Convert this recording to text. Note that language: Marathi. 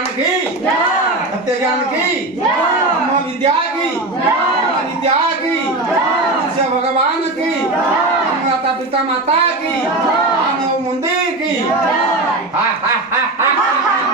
ज्ञान की सत्य ज्ञान की ब्रह्म विद्या की विद्या की कृष्ण भगवान की माता पिता माता की मानव मंदिर की हा हा हा हा